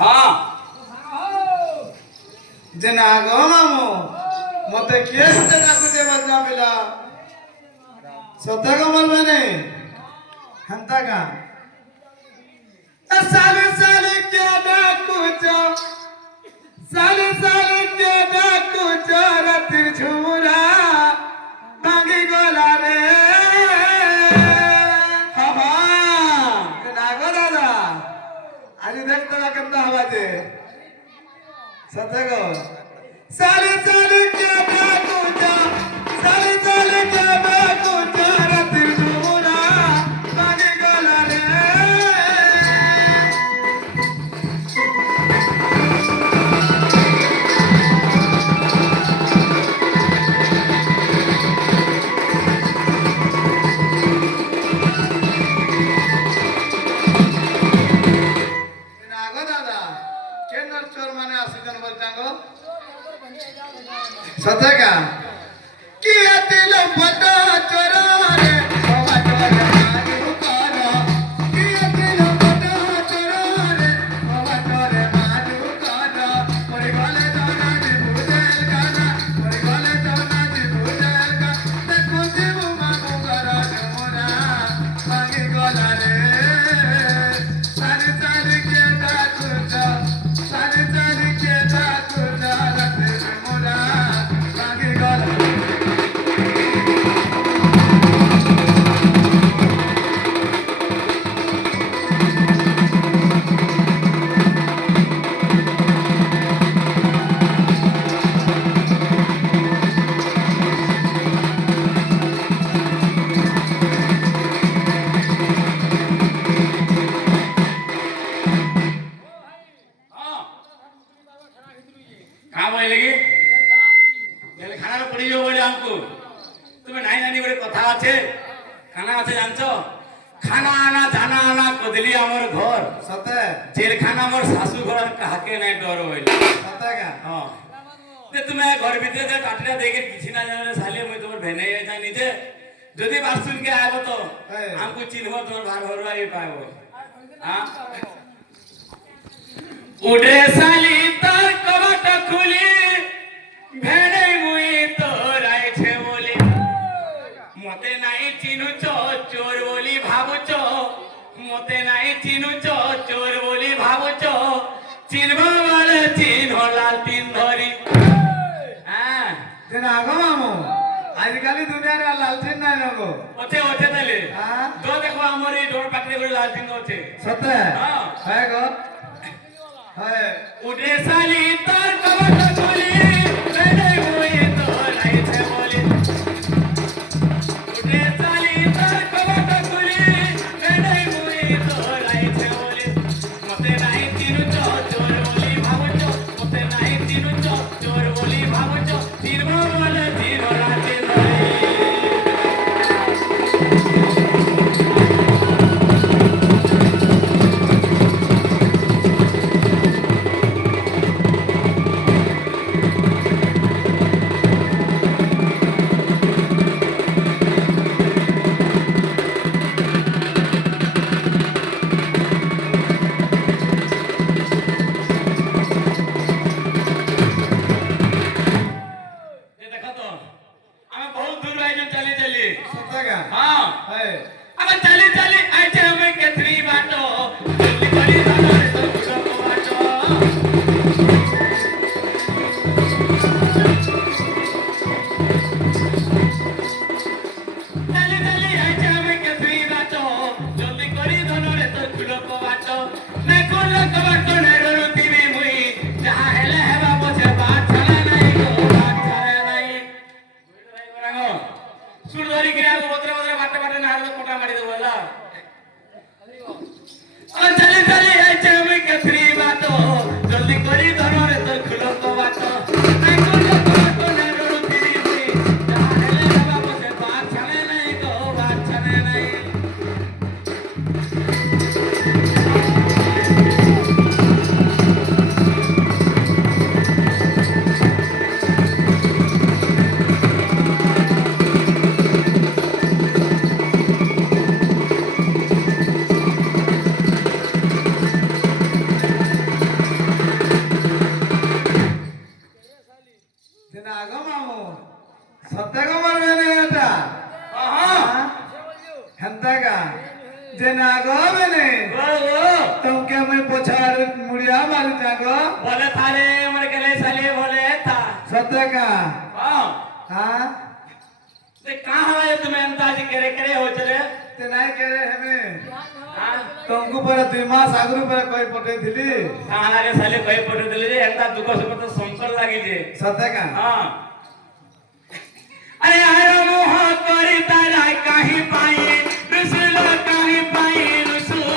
हाँ जना गो मामू मते किए से डाकुचे बजना मिला सत्ता का मल बने हंता का साले साले क्या डाकुचा साले साले क्या डाकुचा रतिर झुमुरा तांगी गोला रे हा नागो दादा आज देखता ना कितना आवाजे सत्ता साले साले क्या डाकुचा साले साले क्या डाकुचा रतिर झुमुरा तांगी गोला रे नागो दादा केनर चोर माने आसिकन बोलतांगो सत्य का किया दिल फटा चोरा रे बाबा चोर मारू काना किया दिल फटा चोरा रे बाबा चोर मारू काना ओरे गले जाना दी बुझेल काना ओरे गले जाना दी बुझेल का देखो जीव मागो करा जमुना मांगी गला रे सारे सारे के डाकुचा सारे सारे के डाकुचा रते जमुना मांगी गला कहाँ बोले लगी तेरे खाना रो पड़ी जो बोले हमको तुम्हें नहीं नानी बोले कथा अच्छे खाना अच्छे जानचो खाना आना जाना आना कदली आमर घर सत्य जेल खाना मोर सासू घर कहा के नहीं डर बोले सत्य का हाँ ते तुम्हें घर भीतर से काटला देखे किसी ना जाने साले मैं तुम्हारे बहने ये जानी थे यदि बात सुन के आए तो हमको चिन्ह तुम्हारे बाहर हो रहा है पाए वो हाँ उड़े साली तार कवाट खुली भेड़े मुई तो राय छे बोली मते नहीं चिनु चोर बोली भाबुचो मते नहीं चिनु चोर बोली भाबुचो चिन्ह वाले चिन्ह लाल तीन धरी हाँ जना आगो मामू आजकल दुनिया रे लालटेन नहीं लगो ओथे ओथे तले हाँ दो देखो हमारी डोर पकड़े बोले लाल तीन ओथे सत्य हाँ है गो है उड़े साली तार कवाट खुली भेड़े मुई तो राय छे बोली उड़े साली तार कवाट खुली भेड़े मुई तो राय छे बोली मते नहीं तीनु चोर बोली भाबुचो मते नहीं तीनु चोर बोली भाबुचो तीरवा वाले तीर राते धरी मैं पोछार मुड़िया मारू जागो बोले थारे मर के ले साले बोले था सत्य का हां हाँ ते कहां है तुम्हें अंदाज करे करे हो चले ते नहीं कह रहे हमें हां तुमको पर 2 मास आगरू पर कोई पटे थिली कहां रे साले कोई पटे दिले जे एंता दुख सुख तो संकर लागी जे सत्य का हां अरे आयो मोह करी तारा काहे पाए रसुल काहे पाए रसुल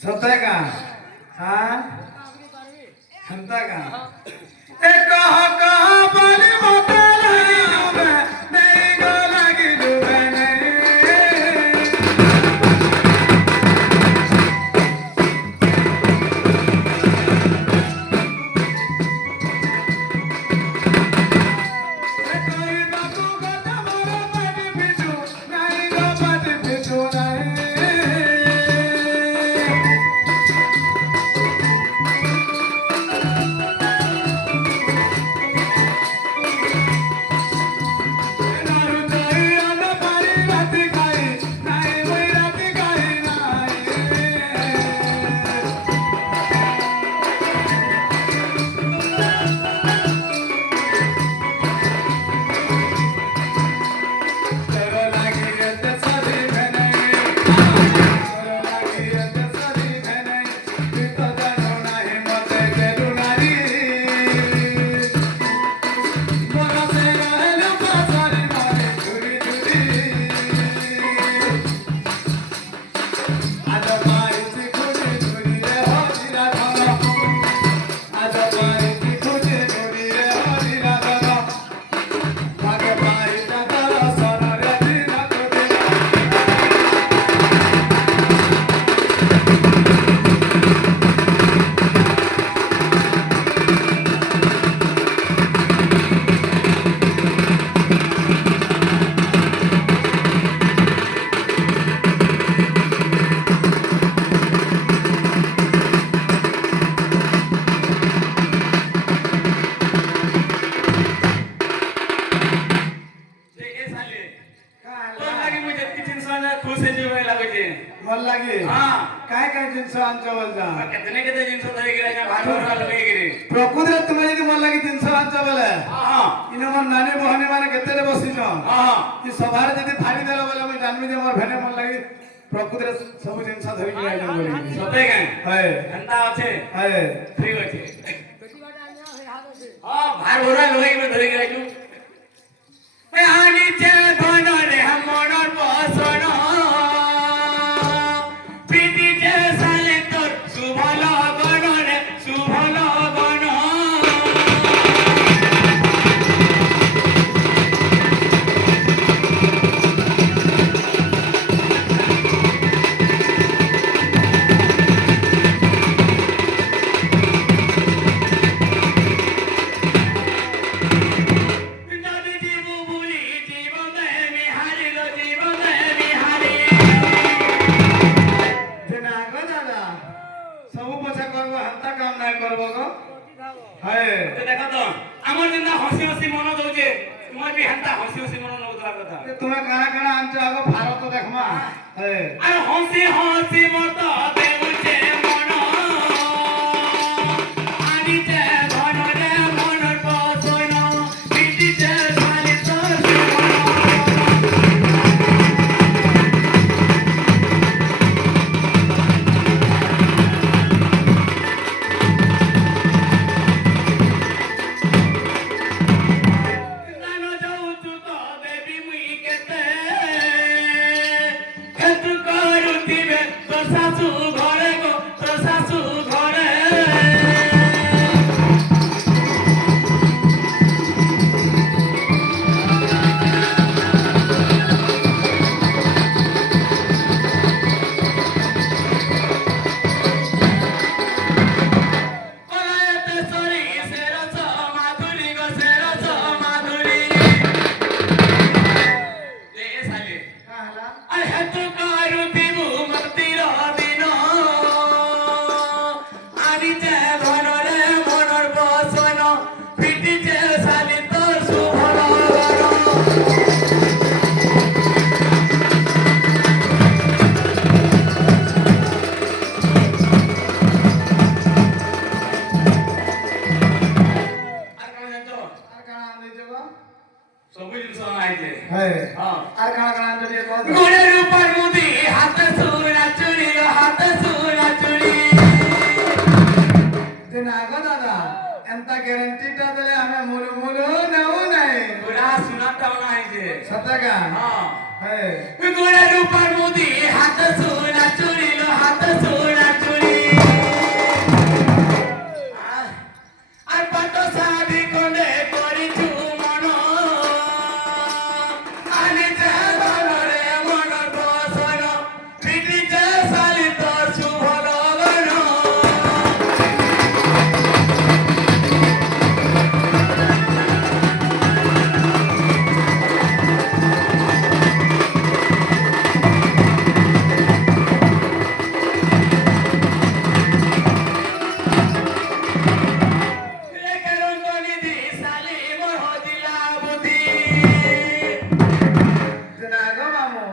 सत्य का हाँ हंता का ए कहा बाली माता लगी डूबे नहीं गो लगी डूबे नहीं कोई बातों का तुम्हारा पाटी पिटू नहीं गो पाटी पिटू नहीं ଭଲ ଲାଗେ କାहे କାहे ଜିନିଷ ଆଣିଛ ବୋଲଛ କେତେ କେତେ ଜିନିଷ ଧରିକିରି ଭାଗବତ ଲଗେଇକିରି ପ୍ରକୃତିରେ ତୁମେ ଯଦି ଭଲ ଲାଗି ଜିନିଷ ଆଣିଛ ବୋଲେ ଇନ ମୋର ନାନୀ ବହନୀ ମାନେ କେତେରେ ବସିଛ ଇ ସଭାରେ ଯଦି ଫାଡ଼ି ଦେଲ ବୋଲେ ମୁଁ ଜାଣିବି ଯେ ମୋର ଭେନେ ଭଲ ଲାଗି ପ୍ରକୃତିରେ ସବୁ ଜିନିଷ ଧରିକି ଆଇଛ ବୋଲି ସତେ କାଁ ହଏ ଏନ୍ତା ଅଛେ ହଏ ଠିକ ଅଛେ ଭାର ଭରା ଲଗେଇକି ଧରିକି ଆଇଛୁ ଆଣିଛେ ଧନରେ ମନର ପସଣ ବି ହେନ୍ତା ହସି ହସି ମନ ନଉଥିବା କଥା ତୁମେ କାଣା କାଣା ଆଣିଛ ଆଗ ଭାରତ ଦେଖମା ଆରେ ହସି ହସି ମତ ଦେଉଛେ ମନ ଆନିଛେ ଧନରେ ମନର ପସନ ପିଟିଛେ ଖାଲି ତୋର ଜୀବନ ଜାନ ଯାଉଛୁ ତ ଦେବି ମୁଇଁ କେତେ ହେତୁ କରୁଥିବେ ତୋ ଶାଶୁ ଘରେ ଗୋ ତୋ ଶାଶୁ ଘରେ কলায়তে সরি সেরস মাধুরী গো সেরস মাধুরী লে সালে আরে হেতু করুথিবু মুক্তির দিন আনিছে ধନରେ মনৰ বচন পিটিছে সালি তোর শুভর আর কাজ জানো আর কাଣା আনিছ গো ସବୁ ଜିନିଷ ଆଇছে ହେ ହଁ আর কাଣା কাଣା আনিছ ଟିକେ কহ গোড়ের উপর মুদি হাত সুরা চুড়ি হাত সুরা চুড়ি দিন আগ দাদা এন্তা গ্যারান্টিটা দেলে আমি মুলু মুলু নেও নাই পুরা সুনাটা আইছে সতকা হ্যাঁ হে গোড়ের উপর মুদি হাত সুরা চুড়ি হাত সুরা চুড়ি আর পাট শাড়ি কোনে করিছু মন আনিছে ধନରେ মনৰ বসন পিটিছে শালি তোর শুভ লগন লেখে রঙ্গনিধি শালি মোহ দিলা বুদ্ধি দিন আগ মামু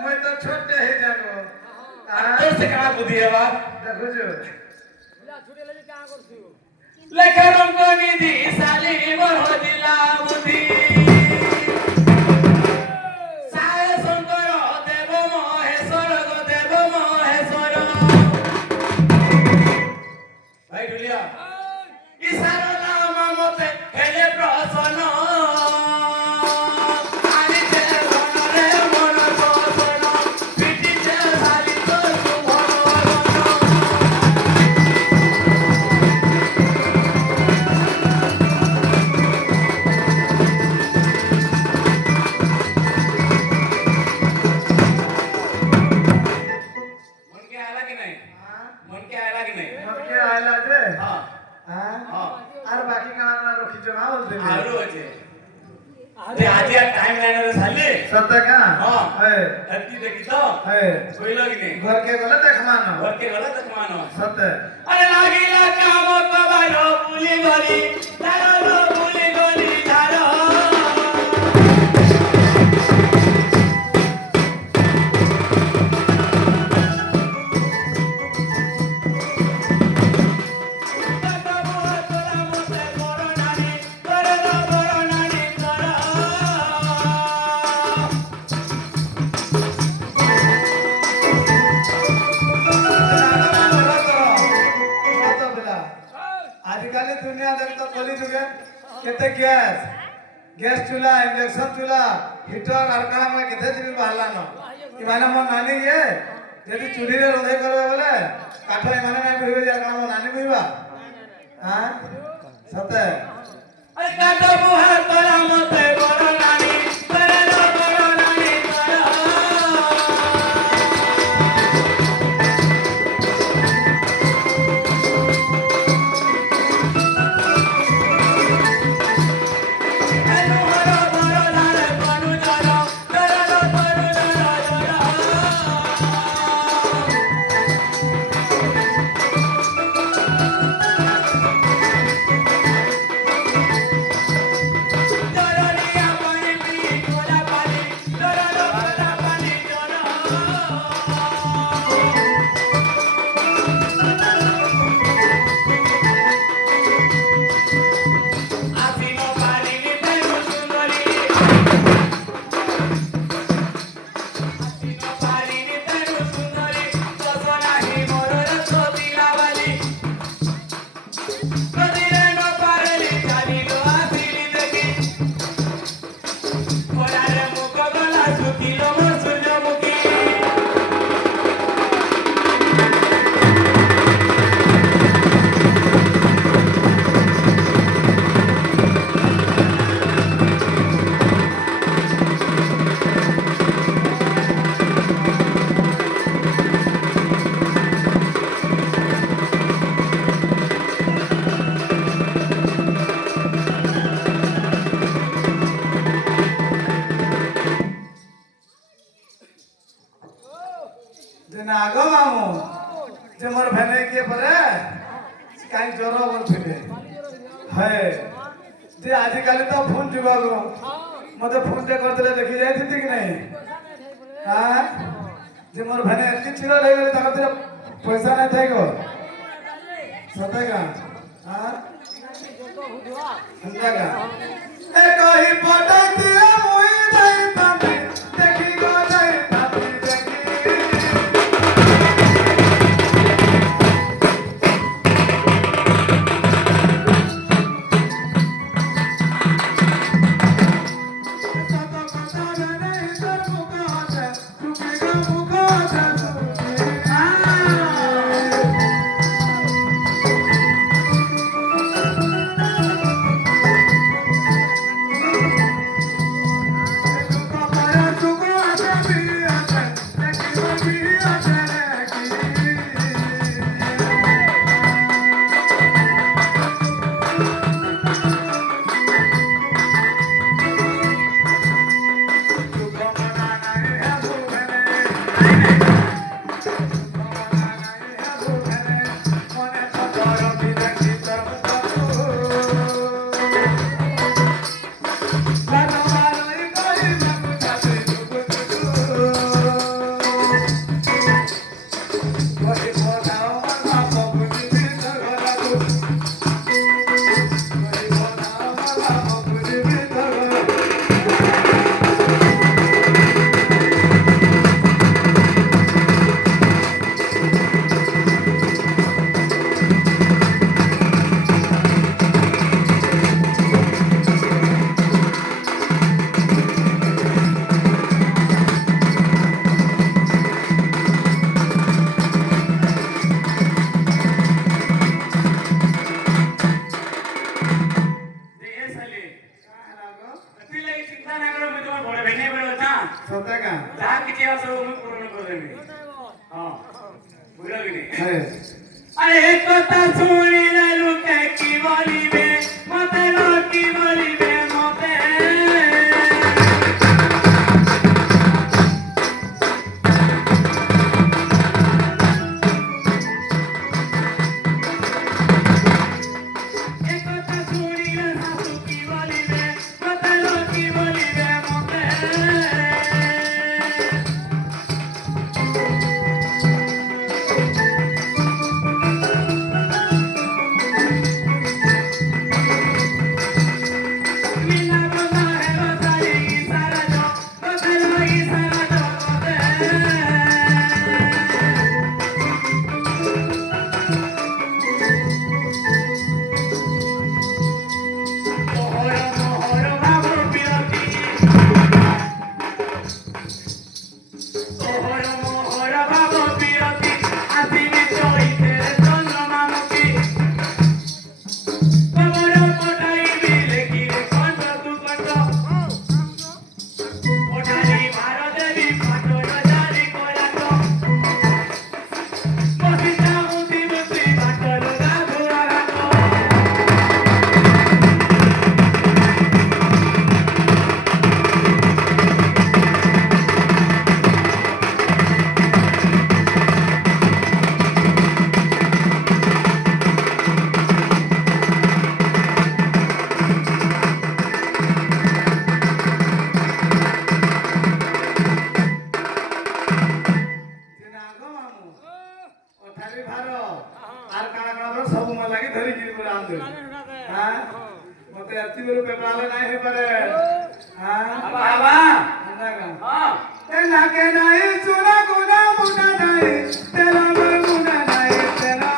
মুই তো ছোট হে যাগো তোর সে কানা বুদ্ধি হেবা দেখুছো লেখে রঙ্গনিধি শালি মোহ দিলা বুদ্ধি সায় শঙ্কর দেব মহেশ্বর গো দেব মহেশ্বর ভাই ঢুলিয়া ইশারা মতে হেলে প্রসন্ন আনিছে ধନରେ মনৰ বচন পিটিছে শালি তোর শুভ লগন मन के आला कि नहीं मन के आला कि नहीं মনকে আইলা যে हाँ হ্যাঁ हाँ আর বাকি কাଣା কাଣା রখিছ না বলতে आरो আছে তে আজি আর টাইম লাইন রে সালে সতকা हाँ হে धरती देखी तो হে कोइलो कि नहीं घर के गले देखमानो घर के गलत मानो সত अरे लागिला काम कबारो पुली गली तारो पुली गली तारो आजकल दुनिया देखता बोली जुगे केते गैस चूल्हा इंडक्शन चूल्हा हिटर আর কারা মানে কেতে জিনিস বাহালা ন ইমানে মন নানি ইয়ে যদি চুলিরে রন্ধে করবে বলে কাঠ ইমানে নাই বইবে যার কারণ মন নানি বইবা হ্যাঁ সতে अरे काटो मुहा तोरा मते बड़ नानी करे रो बड़ नानी करा না গো মামু যে মোর ভেনে গিয়ে পরে কাই জ্বর বলছিলে হ্যাঁ যে আজকালি তো ফোন যুগ গো মতে ফোন তে করতে দেখি যাইতি কি নাই হ্যাঁ যে মোর ভেনে এত ছিল হয়ে গেলে তাকে পয়সা নাই থাই গো সতে গা হ্যাঁ সন্ধ্যা গা এ কহি পটাইতে মুই যাই তাতে দেখি গো যাই তাতে দেখি আরে এক কথা শুনিলে লোকে কি বলিবে মতে লোক কি বলিবে মতে এক কথা শুনিলে শাশু কি বলিবে মতে লোক কি বলিবে মতে মতে এতি বড় পেপালে নাই হই পারে হ্যাঁ বাবা হ্যাঁ এ নাকে নাই চুনা গুনা মুনা নাই তেলা মুনা নাই তেলা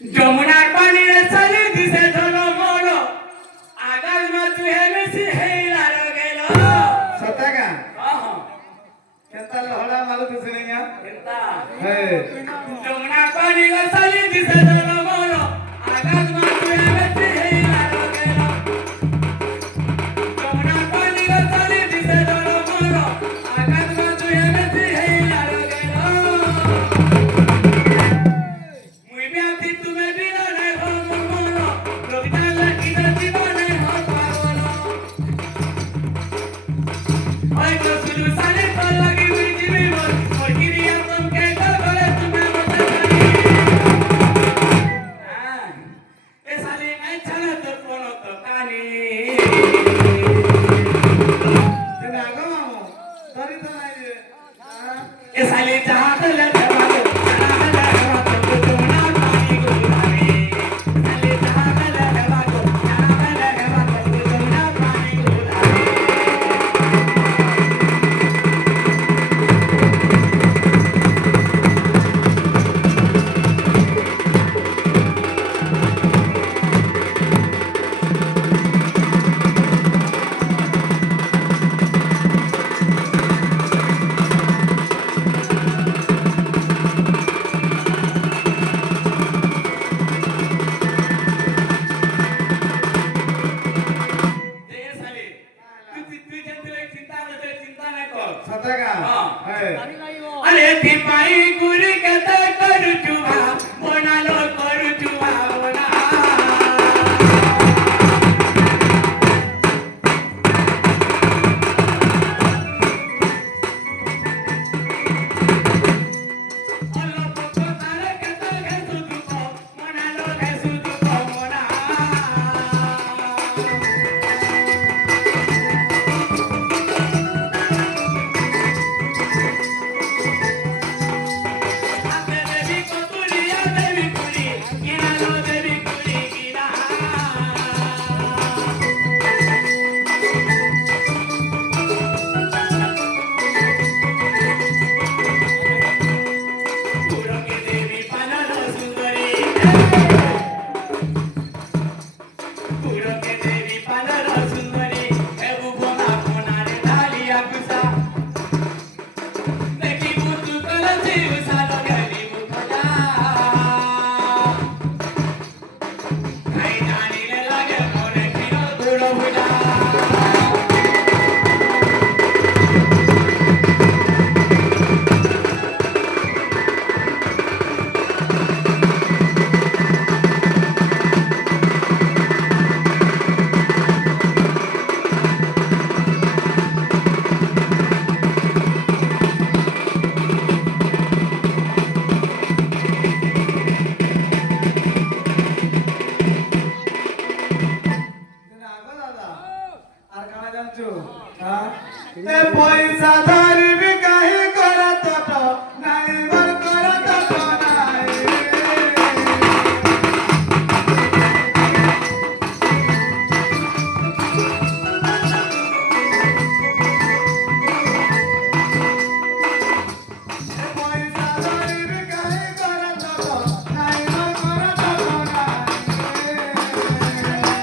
যমুনার পানির সালি দিছে ঝলমল আগাল মা তুই বেশি হেইলার গেল সতাগা আহ কেনতা লহড়া মালু দিছে না কেনতা হে যমুনার পানির সালি দিছে ঝলমল আগাল মা তুই বেশি হেইলার গেল যমুনার পানির সালি দিছে ঝলমল আগাল মা তুই বেশি হেইলার গেল মুই ব্যাধি তুমি বিনা নাই ভমল কবিতা লাগি জীবনে হল পাগল ওই তো শুধু সালে তো লাগি মুই জীবি মোর মোর কিরিয়া তোমাকে গলে তুমি মতে এ সালে নাই ছানা তো কোন তো কানি তুমি আগো মামু ধরি তো নাই রে এ সালে যাহা গলে দেবা তো যাহা গলে দেবা তো তোমরা পানি গুলাবে সালে যাহা গলে দেবা তো যাহা গলে দেবা তো তোমরা পানি গুলাবে দেখে সালে তুই যেতে চিন্তা করতে চিন্তা নাই কর সতাগা হে अरे दीपाई गुरी कथा करू चुवा बनालो करू चुवा बना अल्लाह पोको तारे कथा घेसु दुको बनालो घेसु दुको मना দেবী কতুলিয়া দেবী কুলি কিনালো দেবী কুলি কিনা পুরকে দেবী পালন সুন্দরী